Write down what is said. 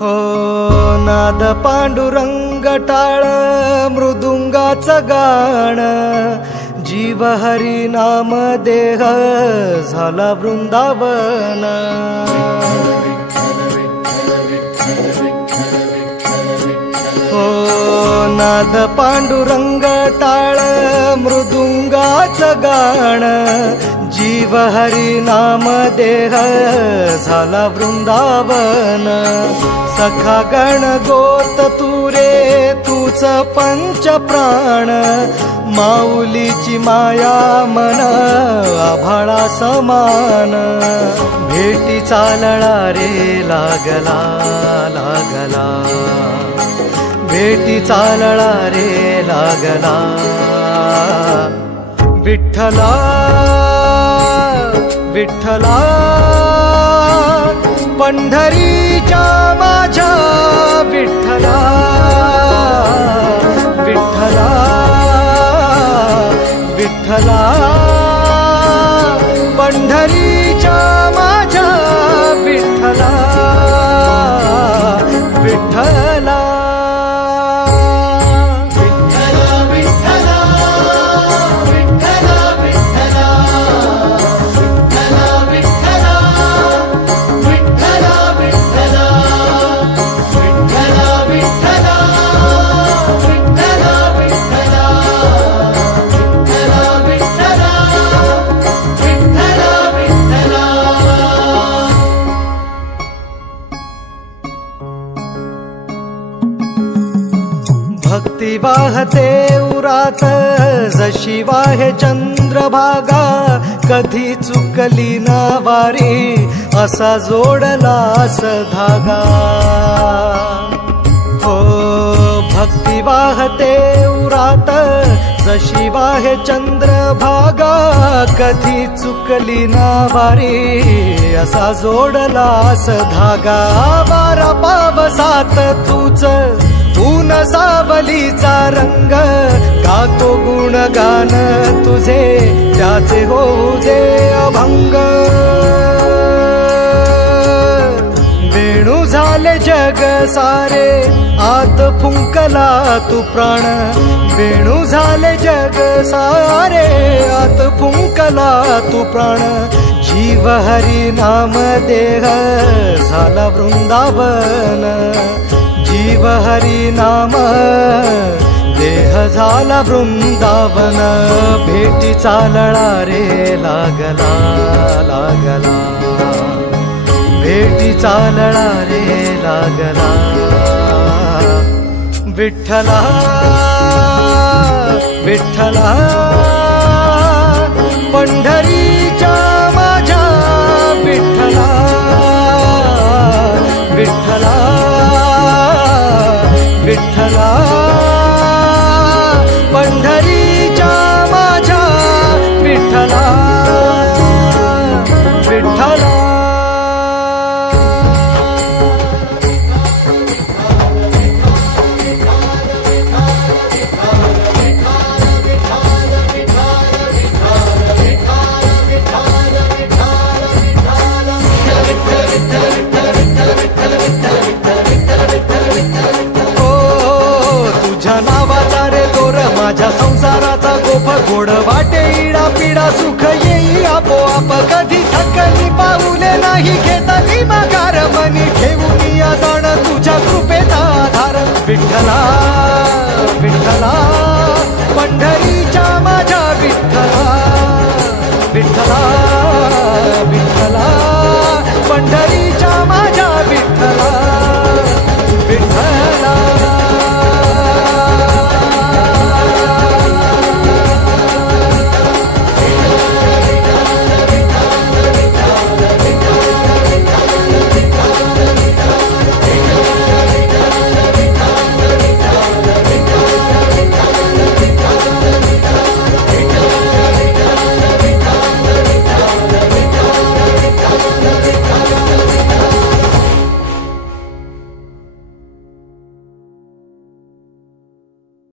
हो नाद पांडुरंग टाळ मृदुंगाचं गाण जीव हरी नाम देह झाला वृंदावन। हो नाद पांडुरंग टाळ मृदुंगाचं गाण जीव हरी नाम देह झाला वृंदावन। सखा गण गोत तुरे तूच पंच प्राण माऊलीची माया मन आभाळा समान। भेटी चालळा रे लागला लागला भेटी चालळा रे लागला। विठ्ठला विठ्ठला पंढरीच्या माझ्या विठ्ठला विठ्ठला विठ्ठला पंढरीच्या माझ्या विठ्ठला विठ्ठला। भक्ती वाहते उरात जशी वाहे चंद्रभागा कधी चुकली ना वारी असा जोडलास धागा। हो भक्ती वाहते उरात जशी वाहे चंद्रभागा कधी चुकली ना वारी असा जोडलास धागा। वारा पावसात तूच ऊन सावलीचा रंग गातो गुणगान तुझे त्याचे होऊ दे अभंग। वेणू झाले जग सारे आत फुंकला तू प्राण। वेणू झाले जग सारे आत फुंकला तू प्राण। जीव हरी नाम देह झाला वृंदावन। जीव हरी नाम देह झाला वृंदावन। भेटी चालळा रे लागला लागला भेटी चालळा रे लागला। विठ्ठला विठ्ठला पंढरीच्या माझ्या विठ्ठला विठ्ठला विठ्ठला पंढरीच्या माझ्या विठ्ठला विठ्ठला। माझ्या संसाराचा गोफ गोड वाटे इडा पिडा सुख येई आपोआप। कधी थकली पाऊले नाही घेतली माघार मनी ठेवून या जाण तुझ्या कृपेचा आधार। विठ्ठला विठ्ठला पंढरी